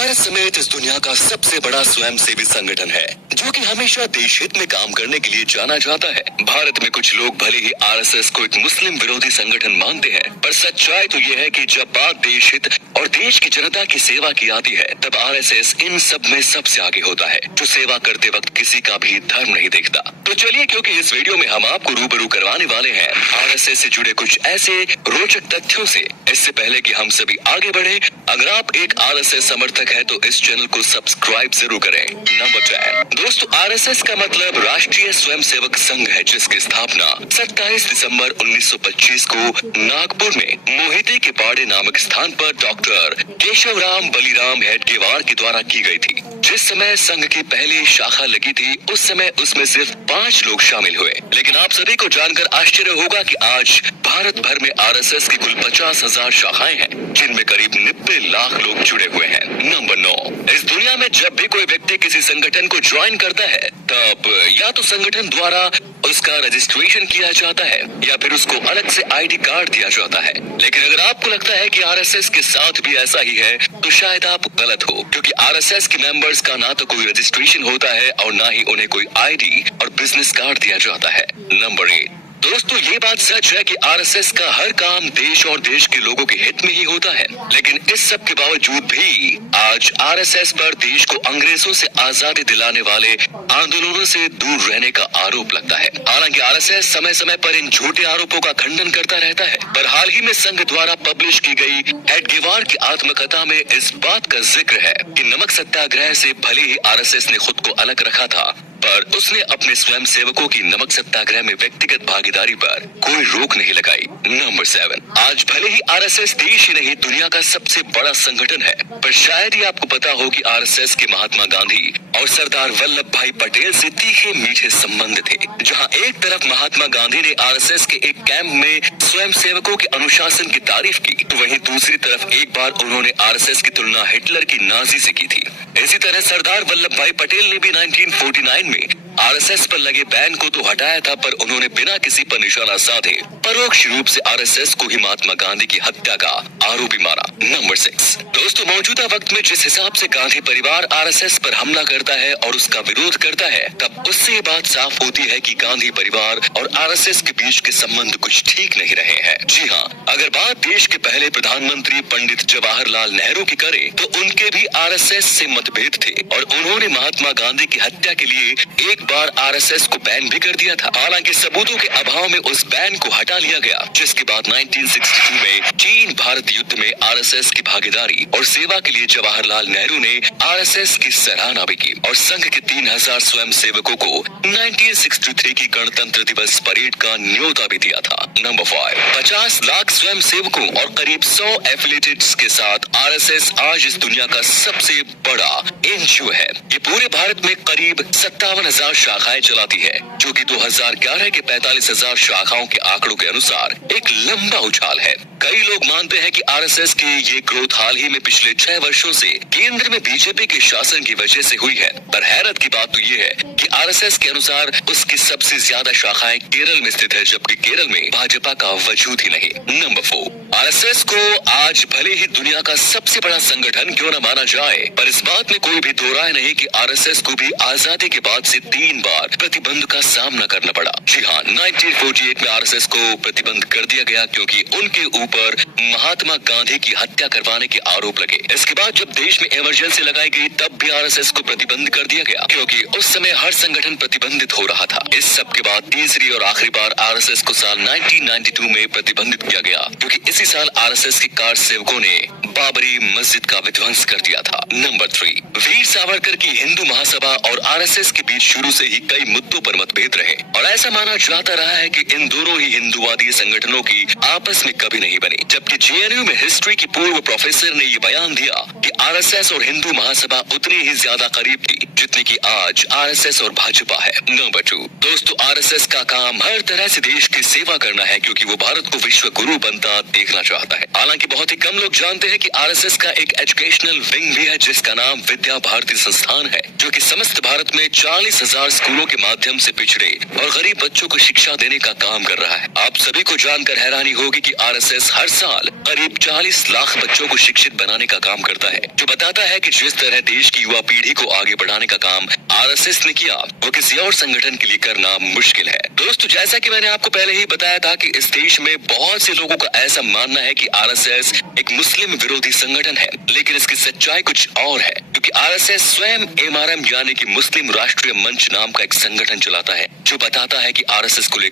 भारत समेत इस दुनिया का सबसे बड़ा स्वयंसेवी संगठन है जो कि हमेशा देश हित में काम करने के लिए जाना जाता है। भारत में कुछ लोग भले ही आरएसएस को एक मुस्लिम विरोधी संगठन मानते हैं, पर सच्चाई तो ये है कि जब बात देश हित और देश की जनता की सेवा की आती है, तब आरएसएस इन सब में सबसे आगे होता है, जो सेवा करते वक्त किसी का भी धर्म नहीं देखता। तो चलिए, क्योंकि इस वीडियो में हम आपको रूबरू करवाने वाले हैं आरएसएस से जुड़े कुछ ऐसे रोचक तथ्यों से। इससे पहले कि हम सभी आगे बढ़े, अगर आप एक आरएसएस समर्थक है तो इस चैनल को सब्सक्राइब जरूर करें। नंबर 10 दोस्तों, आरएसएस का मतलब राष्ट्रीय स्वयंसेवक संघ है, जिसकी स्थापना 27 दिसंबर 1925 को नागपुर में मोहिते के पाड़े नामक स्थान पर डॉक्टर केशवराम बलिराम हेडगेवार के द्वारा की गई थी। जिस समय संघ की पहली शाखा लगी थी, उस समय उसमें सिर्फ 5 लोग शामिल हुए। लेकिन आप सभी को जानकर आश्चर्य होगा कि आज भारत भर में आरएसएस की कुल 50,000 शाखाएं हैं, जिनमें करीब 90 लाख लोग जुड़े हुए हैं। नंबर 9, इस दुनिया में जब भी कोई व्यक्ति किसी संगठन को ज्वाइन करता है, तब या तो संगठन द्वारा उसका रजिस्ट्रेशन किया जाता है या फिर उसको अलग से आईडी कार्ड दिया जाता है। लेकिन अगर आपको लगता है कि आरएसएस के साथ भी ऐसा ही है, तो शायद आप गलत हो, क्योंकि आरएसएस के मेंबर्स का ना तो कोई रजिस्ट्रेशन होता है और ना ही उन्हें कोई आईडी और बिजनेस कार्ड दिया जाता है। नंबर 8 दोस्तों, ये बात सच है कि आरएसएस का हर काम देश और देश के लोगों के हित में ही होता है। लेकिन इस सब के बावजूद भी आज आरएसएस पर देश को अंग्रेजों से आजादी दिलाने वाले आंदोलनों से दूर रहने का आरोप लगता है। हालांकि आरएसएस समय समय पर इन झूठे आरोपों का खंडन करता रहता है, पर हाल ही में संघ द्वारा पब्लिश की गई हेडगेवार की आत्मकथा में इस बात का जिक्र है कि नमक सत्याग्रह से भले ही आरएसएस ने खुद को अलग रखा था, पर उसने अपने स्वयं सेवकों की नमक सत्याग्रह में व्यक्तिगत भागीदारी पर कोई रोक नहीं लगाई। नंबर 7 आज भले ही आरएसएस देश ही नहीं दुनिया का सबसे बड़ा संगठन है, पर शायद ही आपको पता हो कि आरएसएस के महात्मा गांधी और सरदार वल्लभ भाई पटेल से तीखे मीठे संबंध थे। जहां एक तरफ महात्मा गांधी ने आरएसएस के एक कैंप में स्वयं सेवकों के अनुशासन की तारीफ की, तो वहीं दूसरी तरफ एक बार उन्होंने आरएसएस की तुलना हिटलर की नाजी से की थी। इसी तरह सरदार वल्लभ भाई पटेल ने भी 1949 में आरएसएस पर लगे बैन को तो हटाया था, पर उन्होंने बिना किसी पर निशाना साधे परोक्ष रूप से आरएसएस को ही महात्मा गांधी की हत्या का आरोपी मारा। नंबर 6 दोस्तों, मौजूदा वक्त में जिस हिसाब से गांधी परिवार आरएसएस पर हमला करता है और उसका विरोध करता है, तब उससे ये बात साफ होती है कि गांधी परिवार और आरएसएस के बीच के संबंध कुछ ठीक नहीं रहे हैं। जी हाँ, अगर बात देश के पहले प्रधानमंत्री पंडित जवाहरलाल नेहरू की करे, तो उनके भी आरएसएस से मतभेद थे और उन्होंने महात्मा गांधी की हत्या के लिए एक बार आरएसएस को बैन भी कर दिया था। हालांकि सबूतों के अभाव में उस बैन को हटा लिया गया, जिसके बाद 1962 में चीन भारत युद्ध में आरएसएस की भागीदारी और सेवा के लिए जवाहरलाल नेहरू ने आरएसएस की सराहना भी की और संघ के 3000 स्वयं सेवकों को 1963 की गणतंत्र दिवस परेड का न्योता भी दिया था। नंबर 5 50 लाख स्वयं सेवकों और करीब 100 एफिलिएटेड्स के साथ आरएसएस आज इस दुनिया का सबसे बड़ा एनजीओ है। ये पूरे भारत में करीब 57,000 शाखाएं चलाती है, जो कि 2011 के 45,000 शाखाओं के आंकड़ों के अनुसार एक लंबा उछाल है। कई लोग मानते हैं कि आरएसएस की ये ग्रोथ हाल ही में पिछले 6 वर्षों से केंद्र में बीजेपी के शासन की वजह से हुई है। पर हैरत की बात तो ये है कि आरएसएस के अनुसार उसकी सबसे ज्यादा शाखाएं केरल में स्थित है, जबकि केरल में भाजपा का वजूद ही नहीं। नंबर 4 आरएसएस को आज भले ही दुनिया का सबसे बड़ा संगठन क्यों न माना जाए, पर इस बात में कोई भी दो राय नहीं कि आरएसएस को भी आजादी के बाद से 3 बार प्रतिबंध का सामना करना पड़ा। जी हाँ, 1948 में आरएसएस को प्रतिबंध कर दिया गया क्योंकि उनके ऊपर महात्मा गांधी की हत्या करवाने के आरोप लगे। इसके बाद जब देश में इमरजेंसी लगाई गई, तब भी आरएसएस को प्रतिबंध कर दिया गया क्योंकि उस समय हर संगठन प्रतिबंधित हो रहा था। इस सब के बाद तीसरी और आखिरी बार आरएसएस को साल 1992 में प्रतिबंधित किया गया, क्योंकि इसी साल आरएसएस के कार सेवकों ने बाबरी मस्जिद का विध्वंस कर दिया था। नंबर 3 वीर सावरकर की हिंदू महासभा और आरएसएस के बीच शुरू से ही कई मुद्दों पर मतभेद रहे और ऐसा माना जाता रहा है कि इन दोनों ही हिंदुवादी संगठनों की आपस में कभी नहीं बनी। जबकि जेएनयू में हिस्ट्री की पूर्व प्रोफेसर ने ये बयान दिया कि आरएसएस और हिंदू महासभा उतनी ही ज्यादा करीब थी जितनी की आज आरएसएस और भाजपा है। नंबर 2 दोस्तों, आरएसएस का काम हर तरह से देश की सेवा करना है, क्योंकि वो भारत को विश्व गुरु बनता देखना चाहता है। हालांकि बहुत ही कम लोग जानते हैं कि आरएसएस का एक एजुकेशनल विंग भी है, जिसका नाम विद्या भारती संस्थान है, जो कि समस्त भारत में 40,000 हजार स्कूलों के माध्यम से पिछड़े और गरीब बच्चों को शिक्षा देने का काम कर रहा है। आप सभी को जानकर हैरानी होगी कि आरएसएस हर साल करीब 40 लाख बच्चों को शिक्षित बनाने का काम करता है, जो बताता है कि जिस तरह देश की युवा पीढ़ी को आगे बढ़ाने का काम आरएसएस ने किया, वो किसी और संगठन के लिए करना मुश्किल है। दोस्तों, जैसा कि मैंने आपको पहले ही बताया था कि इस देश में बहुत से लोगों का ऐसा मानना है कि आरएसएस एक मुस्लिम विरोधी संगठन है, लेकिन इसकी सच्चाई कुछ और है, क्योंकि आरएसएस स्वयं एमआरएम यानी कि मुस्लिम राष्ट्रीय मंच नाम का एक संगठन चलाता है, जो बताता है कि आरएसएस को लेकर